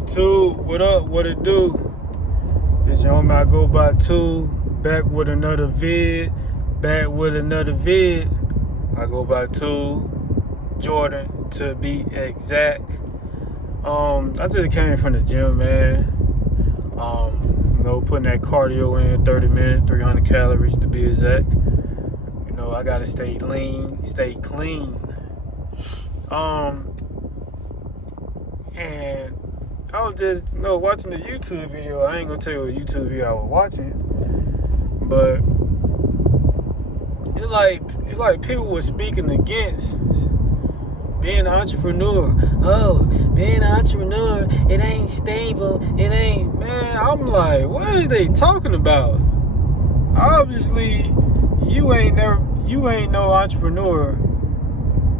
YouTube, what up? What it do? It's your homie, I go by 2, back with another vid. I go by 2, Jordan to be exact. I just came from the gym, man. Putting that cardio in, 30 minutes, 300 calories to be exact. I gotta stay lean, stay clean. And I was just, watching the YouTube video. I ain't gonna tell you what YouTube video I was watching, but it's like people were speaking against being an entrepreneur. Oh, being an entrepreneur, it ain't stable. It ain't, man. I'm like, what are they talking about? Obviously, you ain't no entrepreneur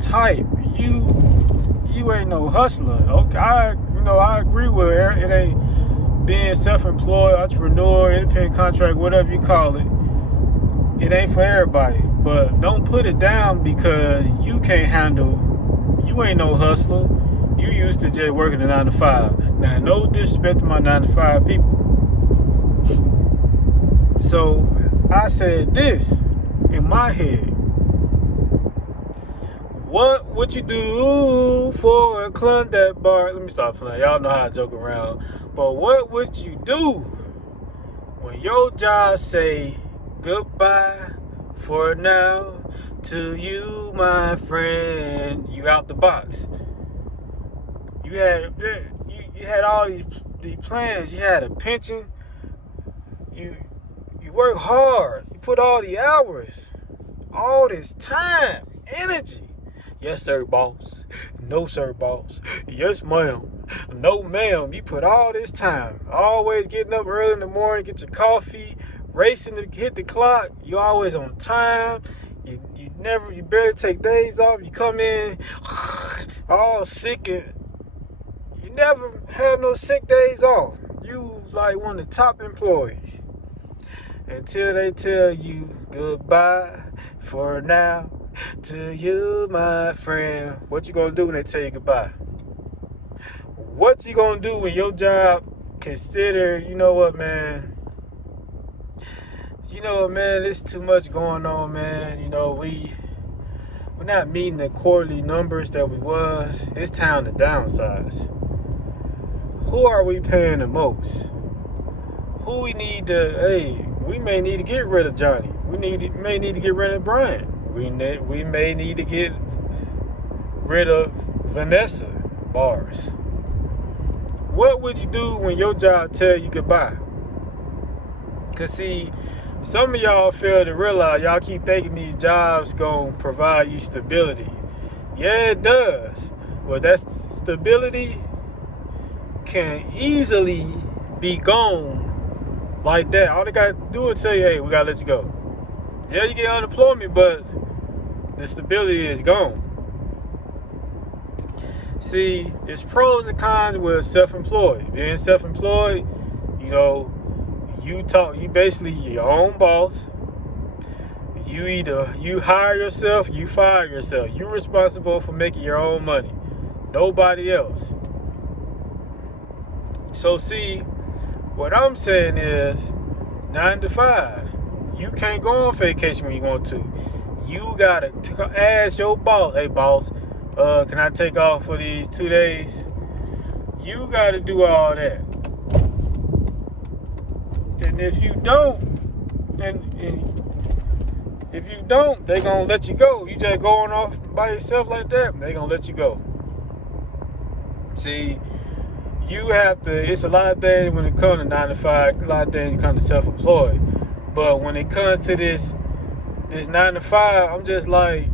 type. You ain't no hustler. Okay, I agree with her. It ain't being self-employed, entrepreneur, independent contract, whatever you call it. It ain't for everybody. But don't put it down because you can't handle. You ain't no hustler. You used to just working a 9 to 5. Now, no disrespect to my 9 to 5 people. So I said this in my head. What would you do for a Klondike bar? Let me stop playing. Y'all know how I joke around. But what would you do when your job say goodbye for now to you, my friend? You out the box. You had all these plans. You had a pension. You work hard. You put all the hours, all this time, energy. Yes, sir, boss. No, sir, boss. Yes, ma'am. No, ma'am. You put all this time. Always getting up early in the morning, get your coffee, racing to hit the clock. You always on time. You barely take days off. You come in all sick and you never have no sick days off. You like one of the top employees. Until they tell you goodbye for now to you, my friend. What you gonna do when they tell you goodbye? What you gonna do when your job consider, you know what, man, there's too much going on, man. We're not meeting the quarterly numbers that we was. It's time to downsize. Who are we paying the most? Who we need to, we may need to get rid of Johnny. We may need to get rid of Brian. We may need to get rid of Vanessa Bars. What would you do when your job tell you goodbye? Because, see, some of y'all fail to realize, y'all keep thinking these jobs gonna provide you stability. Yeah, it does. Well, that stability can easily be gone like that. All they gotta do is tell you, hey, we gotta let you go. Yeah, you get unemployment, but the stability is gone. See, there's pros and cons with self-employed. Being self-employed, you basically your own boss. You hire yourself, you fire yourself. You're responsible for making your own money. Nobody else. So see, what I'm saying is 9 to 5. You can't go on vacation when you want to. You gotta ask your boss, hey boss, can I take off for these 2 days? You gotta do all that. And if you don't, they gonna let you go. You just going off by yourself like that, they gonna let you go. See, you have to, it's a lot of things when it comes to 9 to 5, a lot of things come to self-employed. But when it comes to this 9 to 5, I'm just like,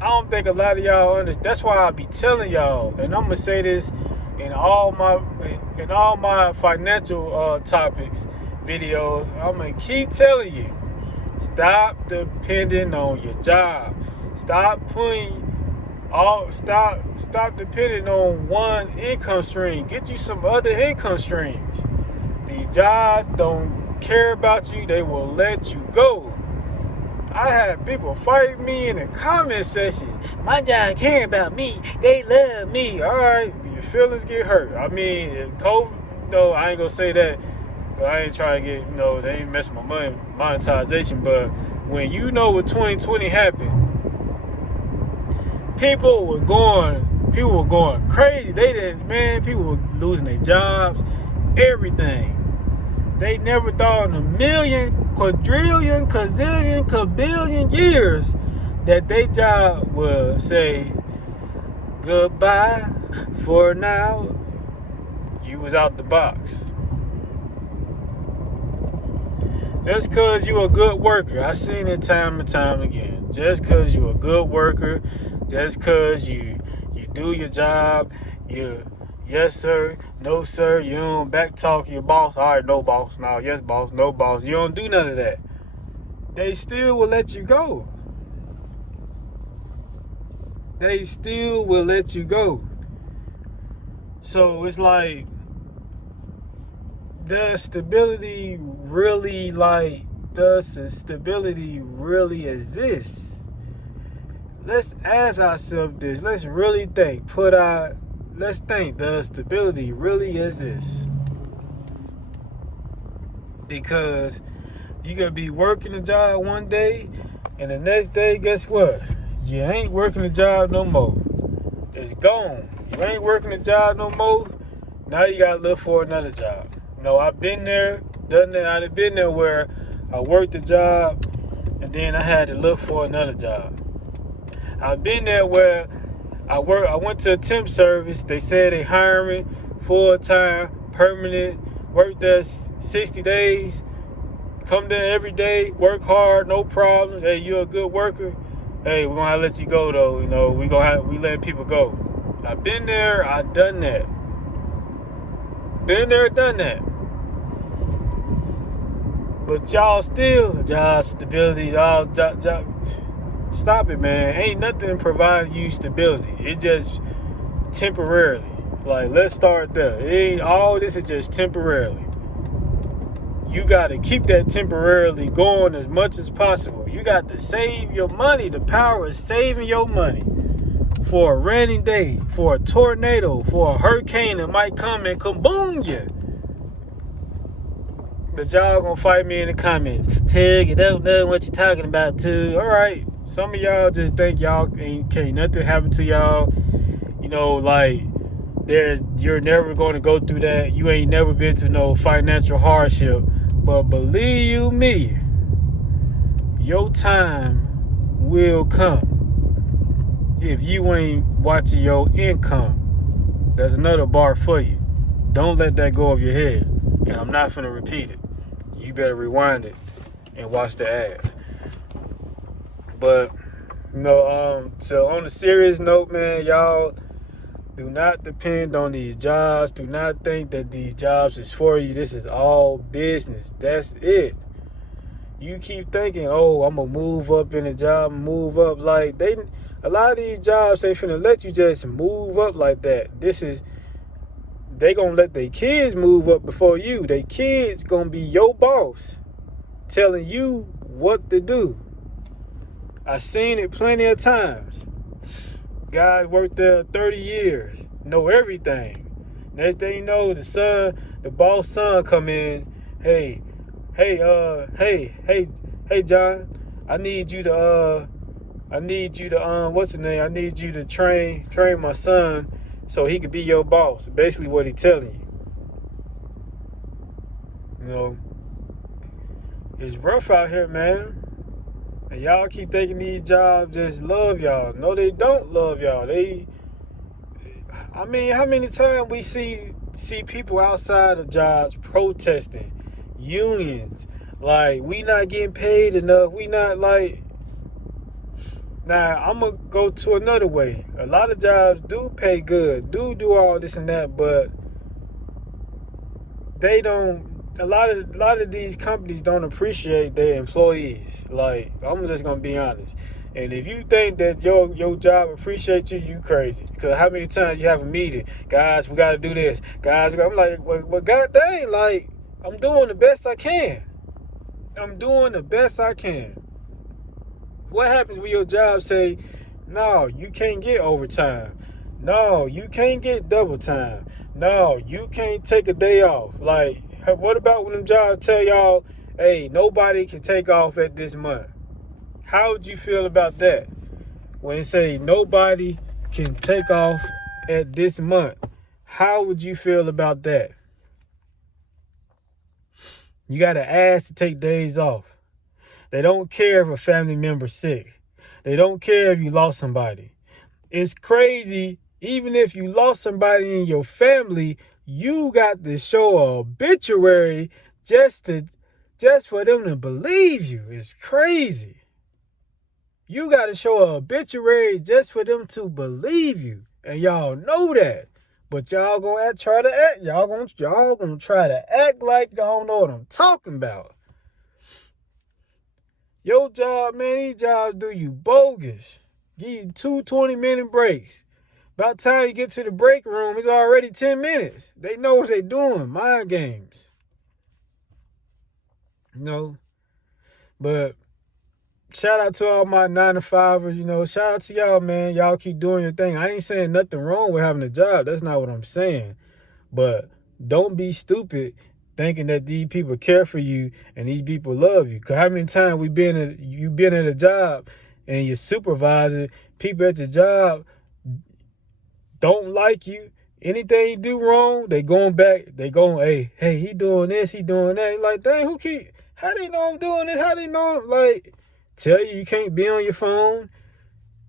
I don't think a lot of y'all understand. That's why I be telling y'all, and I'm gonna say this in all my financial topics videos. I'm gonna keep telling you, stop depending on your job. Stop depending on one income stream. Get you some other income streams. These jobs don't care about you. They will let you go. I had people fight me in the comment section. My job care about me. They love me. All right, you feelings get hurt. I mean, if COVID, no, I ain't gonna say that. Cause I ain't trying to get, they ain't messing my money, monetization. But when you know what 2020 happened, people were going crazy. People were losing their jobs, everything. They never thought in a million, quadrillion, gazillion, kabillion years that their job would say, goodbye for now. You was out the box. Just because you a good worker, I seen it time and time again. Just because you a good worker, just because you do your job, you yes sir, no sir, you don't back talk your boss. All right, no boss, no, yes boss, no boss. You don't do none of that. They still will let you go. They still will let you go. So it's like, does stability really exist? Let's ask ourselves this. Let's really think. Let's think. Does stability really exist? Because you could be working a job one day, and the next day, guess what? You ain't working the job no more. It's gone. You ain't working the job no more. Now you gotta look for another job. I've been there, done that. I've been there where I worked the job and then I had to look for another job. I've been there where I went to a temp service. They said they hiring full-time, permanent, work there 60 days, come there every day, work hard, no problem. Hey, you're a good worker. Hey, we're gonna have to let you go though. We letting people go. I've been there, I've done that. Been there, done that. But y'all still, job stability, job. Stop it, man. Ain't nothing providing you stability. It just temporarily. Like, let's start there. All this is just temporarily. You got to keep that temporarily going as much as possible. You got to save your money. The power is saving your money for a rainy day, for a tornado, for a hurricane that might come and kaboom you. But y'all gonna fight me in the comments. Tug, you don't know what you're talking about, too. All right. Some of y'all just think y'all can't nothing happen to y'all. You're never going to go through that. You ain't never been to no financial hardship. But believe you me, your time will come if you ain't watching your income. There's another bar for you. Don't let that go of your head. And I'm not finna repeat it. You better rewind it and watch the ad. But, so on a serious note, man, y'all do not depend on these jobs. Do not think that these jobs is for you. This is all business. That's it. You keep thinking, I'm going to move up in a job, move up. Like, a lot of these jobs, they finna let you just move up like that. They gonna let their kids move up before you. Their kids gonna be your boss, telling you what to do. I've seen it plenty of times. Guys worked there 30 years, know everything. Next thing you know, the boss son come in. Hey, John, I need you to what's his name? I need you to train my son so he could be your boss. Basically what he telling you. It's rough out here, man. And y'all keep thinking these jobs just love y'all. No, they don't love y'all. How many times we see people outside of jobs protesting, unions, like, we not getting paid enough. We not like. Now, I'm going to go to another way. A lot of jobs do pay good, do all this and that, but they don't. A lot of these companies don't appreciate their employees. Like, I'm just going to be honest. And if you think that your job appreciates you, you crazy. Because how many times you have a meeting? Guys, we got to do this. Guys, I'm like, well, God dang, like, I'm doing the best I can. What happens when your job say, no, you can't get overtime? No, you can't get double time. No, you can't take a day off. Like, what about when them jobs tell y'all, hey, nobody can take off at this month? How would you feel about that? When they say nobody can take off at this month, how would you feel about that? You got to ask to take days off. They don't care if a family member's sick. They don't care if you lost somebody. It's crazy. Even if you lost somebody in your family, you got to show a obituary just for them to believe you. It's crazy. You got to show an obituary just for them to believe you. And y'all know that. But y'all gonna try to act. Y'all gonna try to act like y'all don't know what I'm talking about. Your job, man, these jobs do you bogus. Give you 2 20-minute breaks. By the time you get to the break room, it's already 10 minutes. They know what they're doing. Mind games. But shout out to all my 9-to-5ers, shout out to y'all, man. Y'all keep doing your thing. I ain't saying nothing wrong with having a job. That's not what I'm saying. But don't be stupid thinking that these people care for you and these people love you. Because how many times you've been at a job and your supervisor, people at the job don't like you. Anything you do wrong, they going back. They going, hey, he doing this, he doing that. Like, dang, how they know I'm doing this? How they know like, tell you can't be on your phone.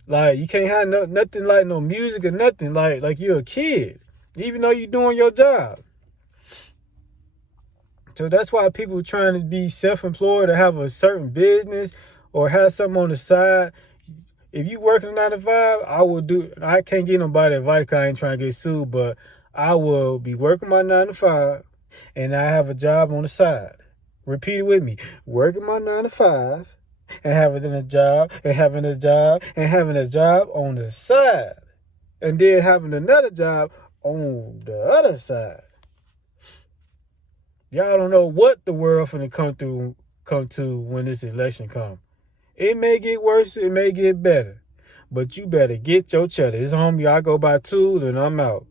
Like, you can't have nothing like no music or nothing. Like you're a kid, even though you're doing your job. So that's why people trying to be self-employed or have a certain business or have something on the side. If you working a 9-to-5, I can't get nobody advice because I ain't trying to get sued, but I will be working my 9-to-5 and I have a job on the side. Repeat it with me. Working my 9-to-5 and having a job and having a job and having a job on the side. And then having another job on the other side. Y'all don't know what the world finna come to when this election comes. It may get worse, it may get better. But you better get your cheddar. It's homie, I go by Tool and I'm out.